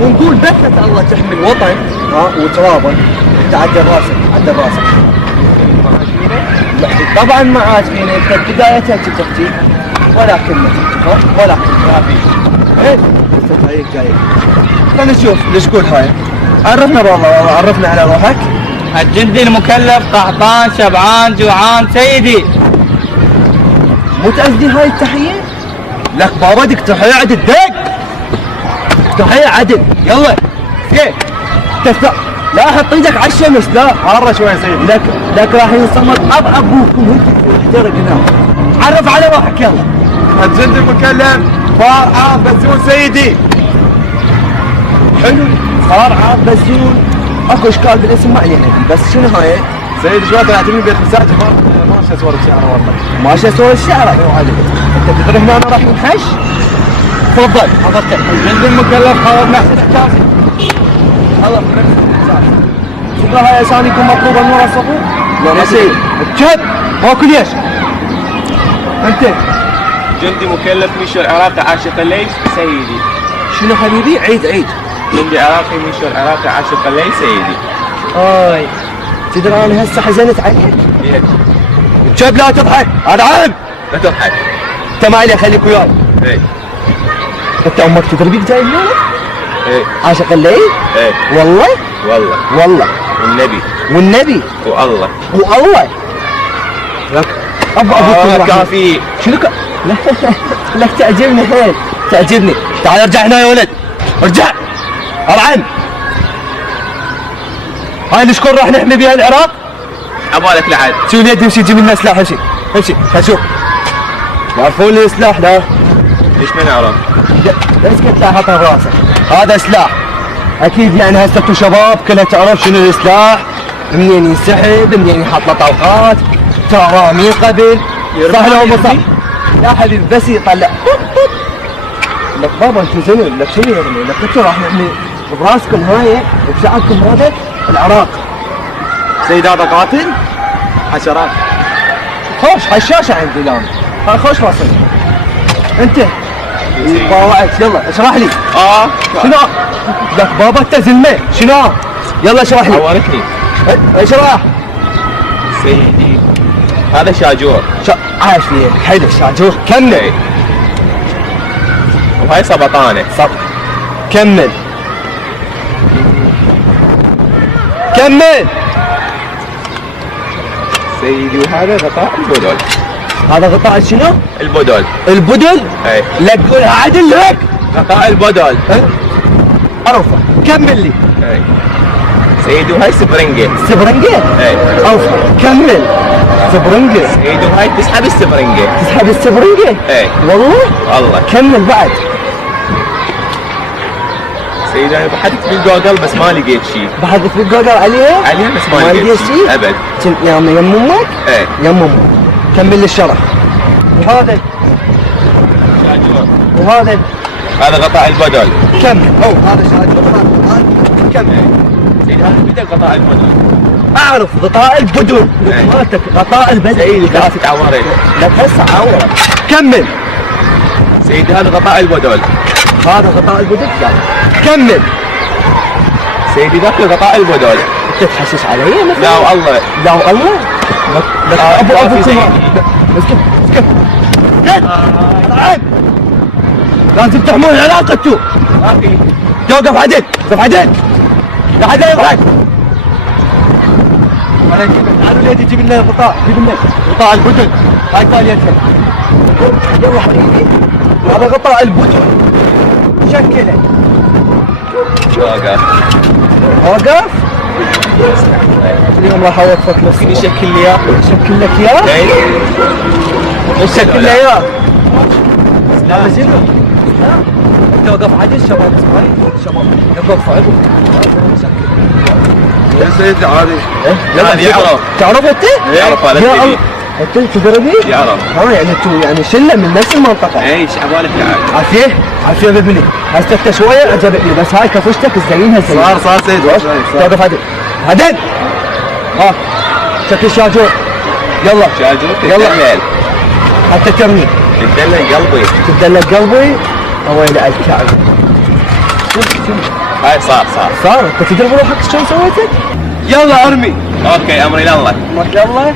ونقول بس نسأل الله تحمي الوطن وترابه. تعدل راسك عدل راسك. لا طبعا ما عاجبيني. انت بدايتها تحكي ولا كلمة ولا كلمة. ايه جايك جايك. خلينا نشوف ليش تقول هاي. عرفنا بالله، عرفنا على روحك. الجندي المكلف قحطان شبعان جوعان سيدي. مو تأدي هاي التحية؟ لك بابا دك تحية عدل دق. تحية عدل يلا. كيف؟ تسلا لا حط ايدك على الشمس لا. حارة شوي يا سيدي. لك راح ينصمت ابوكم احترق هنا. عرف على روحك يلا. الجندي المكلف فار عام بزون سيدي. حلو صار عاد بزون. اكو اشكال بالاسم ما علينا بس شنو هاي؟ سيدي شوي طلعت من بيت مساجد ماشي صور الشعر والله. ماشي صور الشعر. ايوه عليك. انت تدري هنا انا راح ينحش؟ تفضل حضرتك. الجندي المكلف خالد محسن الحجازي. خلاص تقرا هاي اساميكم مطلوبه من ورا الصفوف؟ لا ما سيد كذب ماكو ليش؟ انت جندي مكلف ميشو العراقي عاشق الليل سيدي. شنو حبيبي؟ عيد. جندي عراقي ميشو العراقي عاشق الليل سيدي. اي تدري انا هسه حزنت عليك؟ ليش؟ كذب لا تضحك. هذا عيب. لا تضحك. انت ما عليك خليك وياي. ايه انت امك تدري بيك جاي منين؟ ايه عاشق الليل؟ ايه والله؟ والله والنبي والله لك ابوك كافي. شنو لا لك تعجبني حيل تعجبني. تعال ارجع هنا يا ولد ارجع. ارعن هاي الشكون راح نحمي بها العراق. عبالك لعد. شو اليد يمشي يجيب لنا سلاح. امشي خل شوف. يعرفون لي سلاح لا. ليش ما نعرف؟ لا اسكت لا حطها براسك. هذا سلاح اكيد يعني هسه انتم شباب كلها تعرف شنو السلاح منين ينسحب منين يحط له طلقات ترى من قبل صح لو مو صح. لا حبيبي بس يطلع لك بابا انتم زين. لك شنو يرمي لك انتم راح نحمي براسكم هاي وبشعبكم هذا العراق. سيد هذا قاتل حشرات. خوش حشاشه عندي الان. هاي خوش راسك انت طاوعت. يلا اشرح لي. شنو لك بابا انت زلمه شنو؟ يلا اشرح لي. عورتني اشرح سيدي. هذا شاجور. عايش فيه حلو شاجور. كمل. وهاي سبطانه. كمل سيدي. وهذا غطاء البدل. هذا غطاء شنو؟ البدل. اي لا تقولها عدل لك. غطاء البدل. عرفه. كمل لي. اي سيدي. وهاي سبرنجه. اي عرفه. كمل. سبرنجه. سيدي. وهاي تسحب السبرنجه. تسحب السبرنجه؟ اي والله كمل بعد. سيدي انا بحثت بالجوجل بس ما لقيت شيء. بحثت بالجوجل عليها بس ما لقيت شيء ابد. يم امك؟ ايه يم امك. كمل لي الشرح. وهذا شاجور. وهذا هذا غطاء البدل. كمل. هذا شاجور. هذا كمل. سيدي هذا بدل غطاء البدل. اعرف غطاء البدن مالتك غطاء البدن. سيدي كافة عورت. لا هسه عورت. كمل. سيدي هذا غطاء البدل. هذا غطاء البدن. كمل. سيدي ذاك غطاء البدل. انت تحسس علي مثلا؟ لا والله. لا والله. ابو اسكت تعال. لازم تحمون علاقته. توقف عدل. لا حد لا يضحك. تعالوا ليدي جيب لنا غطاء. غطاء البدن. هاي ثانيتها. يلا حبيبي هذا غطاء البدن. شكله. واقف. اليوم راح اوقفك نفسي. يشكل لي اياه. شكل لك اياه؟ شكل لي اياه. لا شنو؟ انت وقف عدل شباب شباب وقف عدل. يا سيدي عادي. لا يعرف. تعرف انت؟ يعرف هذا السيدي. انت تدري؟ يعرف. يعني انتوا يعني شله من نفس المنطقه. ايش عبالك تعال. عافيه بابني. هسه انت شويه عجبتني بس هاي كفشتك الزينها زين. صار سيدي. توقف عدل. ها شكل شاجور. يلا شاجور يلا تدلل. حتى ترمي. تدلل قلبي. تدلل قلبي. ويلي الكعب. شوف هاي صار. صار انت تدري بروحك شلون سويته؟ يلا ارمي. اوكي امري لله. امرك يلا